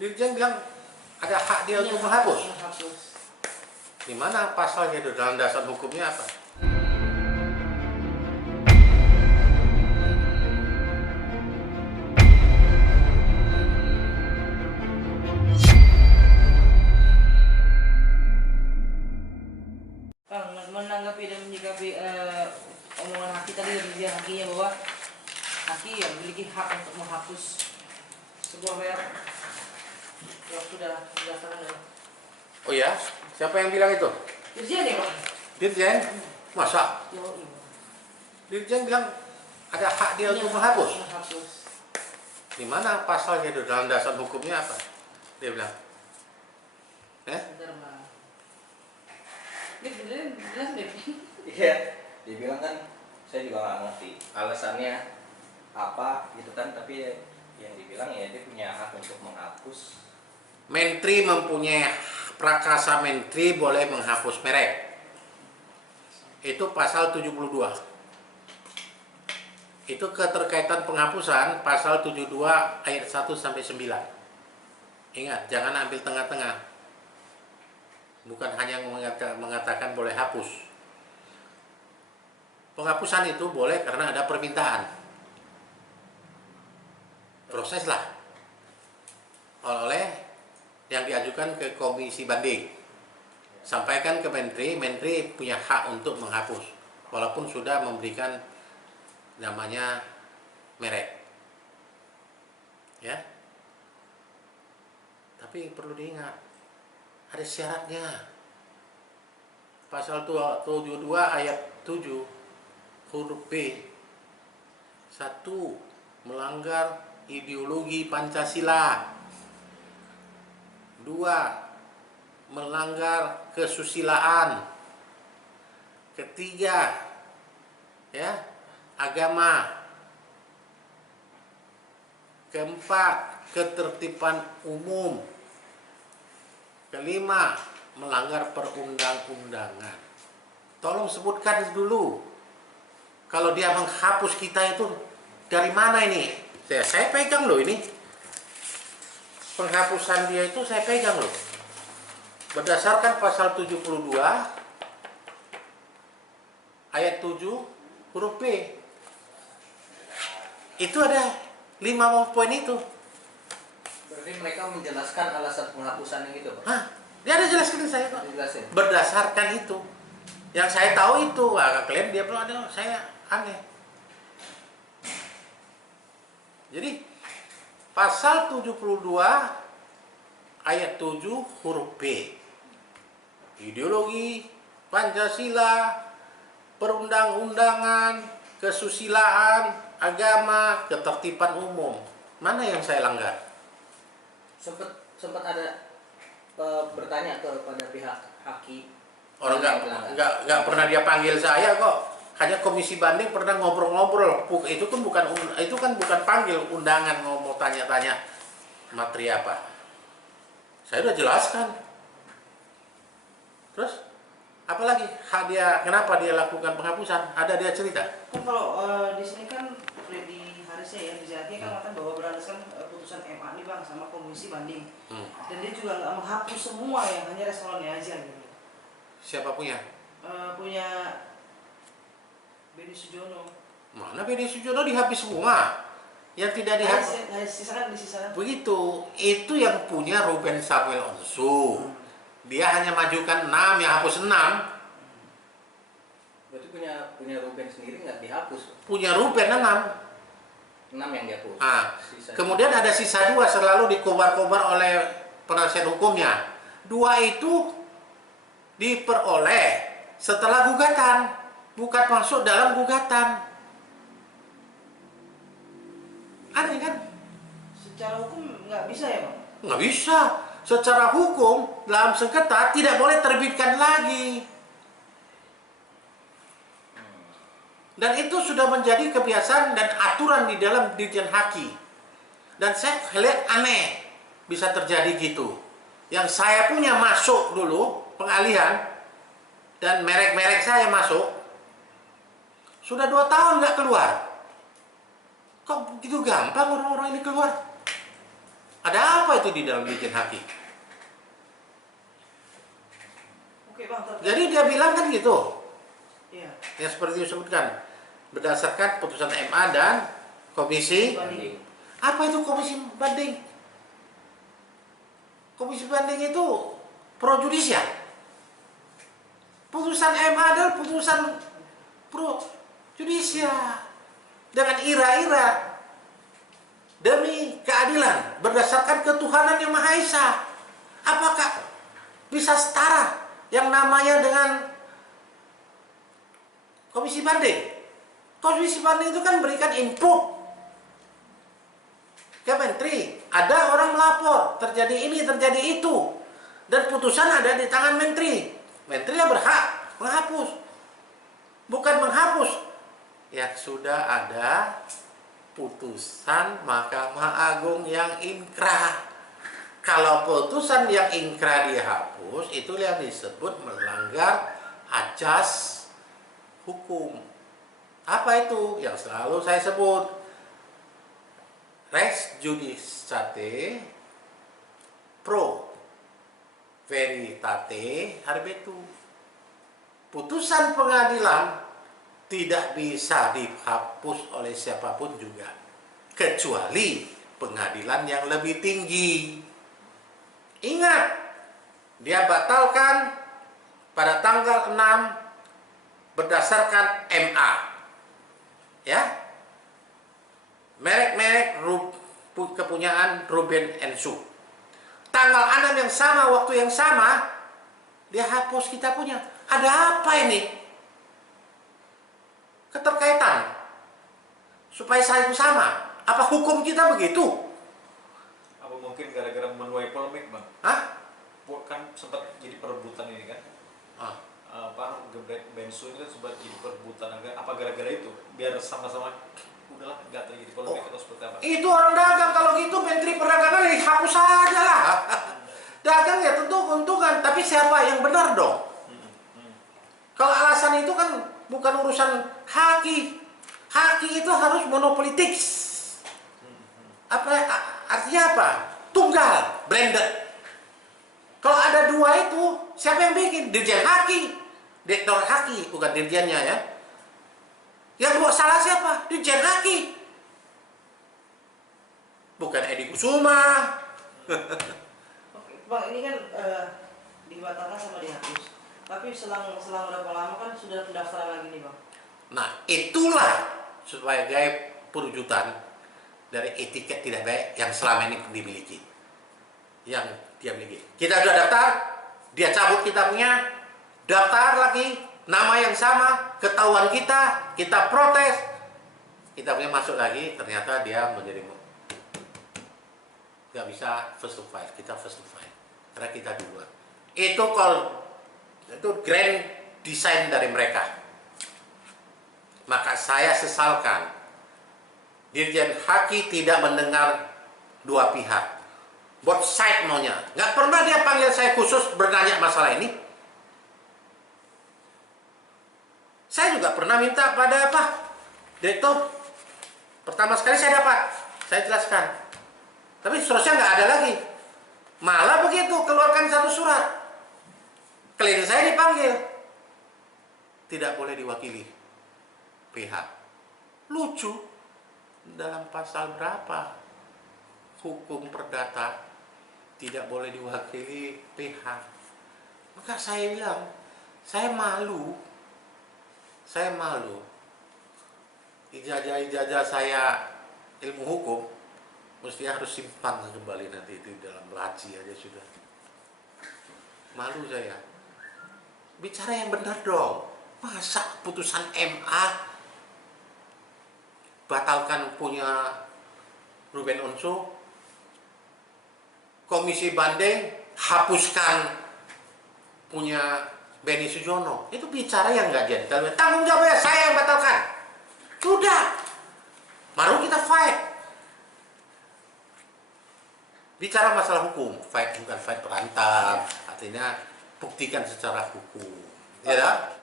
Dirjen bilang ada hak dia untuk menghapus. Di mana pasalnya itu, dalam dasar hukumnya apa? Bang, menanggapi dan menyikapi omongan Haki tadi dari dia Hakinya bahwa Haki yang memiliki hak untuk menghapus sebuah merek yang sudah didaftarkan. Oh ya? Siapa yang bilang itu? Dirjen ya, Pak? Dirjen? Masa? Yoi. Dirjen bilang ada hak dia untuk menghapus. Menghapus. Di mana pasalnya itu, dalam dasar hukumnya apa? Dia bilang. Bentar, Bang. Ini beneran jelas deh. Iya, dia bilang kan saya juga nggak ngerti alasannya apa gitu kan, tapi yang dibilang ya dia punya hak untuk menghapus. Menteri mempunyai prakarsa, menteri boleh menghapus merek. Itu pasal 72. Itu keterkaitan penghapusan pasal 72 ayat 1 sampai 9. Ingat, jangan ambil tengah-tengah. Bukan hanya mengatakan boleh hapus. Penghapusan itu boleh karena ada permintaan. Proseslah oleh yang diajukan ke komisi banding. Sampaikan ke menteri, menteri punya hak untuk menghapus. Walaupun sudah memberikan namanya merek. Ya. Tapi perlu diingat, ada syaratnya. Pasal 72 ayat 7 huruf B. 1. Melanggar ideologi Pancasila. 2. Melanggar kesusilaan. 3. Ya, agama. 4. Ketertiban umum. 5. Melanggar perundang-undangan. Tolong sebutkan dulu. Kalau dia menghapus kita itu dari mana ini? Saya pegang loh ini. Penghapusan dia itu saya pegang loh. Berdasarkan pasal 72 ayat 7 huruf B. Itu ada 5 poin itu. Berarti mereka menjelaskan alasan penghapusannya gitu, Pak? Hah? Dia ada jelaskan ke saya kok. Dijelasin. Berdasarkan itu. Yang saya tahu itu, kalian dia bilang ada, saya aneh. Jadi pasal 72 ayat 7 huruf B. Ideologi Pancasila, perundang-undangan, kesusilaan, agama, ketertiban umum. Mana yang saya langgar? Sempat ada bertanya kepada pihak Haki. Orang nggak pernah dia panggil saya kok. Hanya komisi banding pernah ngobrol-ngobrol. Itu kan bukan panggil undangan mau tanya-tanya materi apa. Saya udah jelaskan. Terus apalagi kenapa dia lakukan penghapusan? Ada dia cerita? Kan kalau di sini kan Freddy Harisnya ya, di kan mengatakan bahwa berdasarkan putusan MA nih Bang sama komisi banding. Dan dia juga nggak menghapus semua yang hanya restorannya aja gitu. Siapa punya? Punya Beni Sujono. Mana Beni Sujono dihapus semua? Yang tidak dihapus. Disisakan. Begitu. Itu yang punya Ruben Samuel Onsu. Dia hanya majukan 6, yang hapus 6. Berarti punya Ruben sendiri nggak dihapus? Punya Ruben 6. 6 yang dihapus. Kemudian ada sisa 2 selalu dikobar-kobar oleh penasihat hukumnya. 2 itu diperoleh setelah gugatan, bukan masuk dalam gugatan. Aneh kan? Secara hukum nggak bisa ya Bang? Nggak bisa. Secara hukum dalam sengketa tidak boleh terbitkan lagi. Dan itu sudah menjadi kebiasaan dan aturan di dalam Dirjen Haki. Dan saya lihat aneh bisa terjadi gitu. Yang saya punya masuk dulu pengalihan dan merek-merek saya masuk sudah 2 tahun nggak keluar. Kok begitu gampang orang-orang ini keluar? Ada apa itu di dalam Dirjen Haki? Oke bang, Jadi dia bilang kan gitu, iya. yang seperti disebutkan, berdasarkan putusan MA dan komisi. Banding. Apa itu komisi banding? Komisi banding itu pro judisial. Putusan MA adalah putusan pro judisial dengan ira-ira demi keadilan berdasarkan ketuhanan yang Maha Esa. Apakah bisa setara yang namanya dengan komisi banding? Komisi banding itu kan berikan input ke menteri. Ada orang melapor, terjadi ini, terjadi itu, dan putusan ada di tangan menteri. Menteri yang berhak menghapus, bukan menghapus. Ya sudah ada putusan Mahkamah Agung yang inkrah. Kalau putusan yang inkrah dihapus, itu yang disebut melanggar asas hukum. Apa itu? Yang selalu saya sebut, res judicate pro veritate habetus. Putusan pengadilan tidak bisa dihapus oleh siapapun juga, kecuali pengadilan yang lebih tinggi. Ingat, dia batalkan pada tanggal 6 berdasarkan MA. Ya. Merek-merek kepunyaan Ruben Ensu. Tanggal 6 yang sama, waktu yang sama, dia hapus kita punya. Ada apa ini? Keterkaitan. Supaya saya itu sama. Apa hukum kita begitu? Apa mungkin gara-gara menuai polemik bang? Hah? Kan sempat jadi perebutan ini kan? Apa gebrek bensu ini kan sempat jadi perebutan, apa gara-gara itu? Biar sama-sama udahlah nggak terjadi polemik atau seperti apa? Itu orang dagang, kalau gitu Menteri Perdagangan hapus saja lah. Dagang ya tentu keuntungan, tapi siapa yang benar dong? Kalau alasan itu kan bukan urusan haki. Haki itu harus monopolitik. Apa artinya apa? Tunggal, blended. Kalau ada dua itu, siapa yang bikin? Dirjen Haki. Direktur Haki, bukan dirjennya ya. Yang buat salah siapa? Dirjen Haki. Bukan Edi Kusuma. Oke, bang, ini kan dibatalkan sama dihapus. Tapi selang berapa lama kan sudah pendaftaran lagi nih bang. Nah, itulah sebagai perwujudan dari etiket tidak baik yang selama ini dimiliki. Yang dia miliki. Kita sudah daftar, dia cabut kita punya, daftar lagi, nama yang sama, ketahuan kita protes, kita punya masuk lagi, ternyata dia menjadi nggak bisa first to file, kita first to file, karena kita duluan. Itu grand design dari mereka. Maka saya sesalkan Dirjen Haki tidak mendengar dua pihak. Both side maunya. Nggak pernah dia panggil saya khusus bertanya masalah ini. Saya juga pernah minta pada Direktur. Pertama sekali saya dapat, saya jelaskan. Tapi seterusnya nggak ada lagi. Malah begitu, keluarkan satu surat. Klien saya dipanggil. Tidak boleh diwakili pihak. Lucu. Dalam pasal berapa? Hukum perdata tidak boleh diwakili pihak. Maka saya bilang, saya malu. Ijazah saya ilmu hukum mestinya harus simpan kembali nanti itu dalam laci aja sudah. Malu saya. Bicara yang benar dong. Masa putusan MA batalkan punya Ruben Onsu, Komisi Banding hapuskan punya Beni Sujono. Itu bicara yang nggak jadi. Tanggung jawabnya saya yang batalkan. Sudah. Baru kita fight. Bicara masalah hukum, fight bukan fight berantem. Artinya buktikan secara hukum. Ya dah?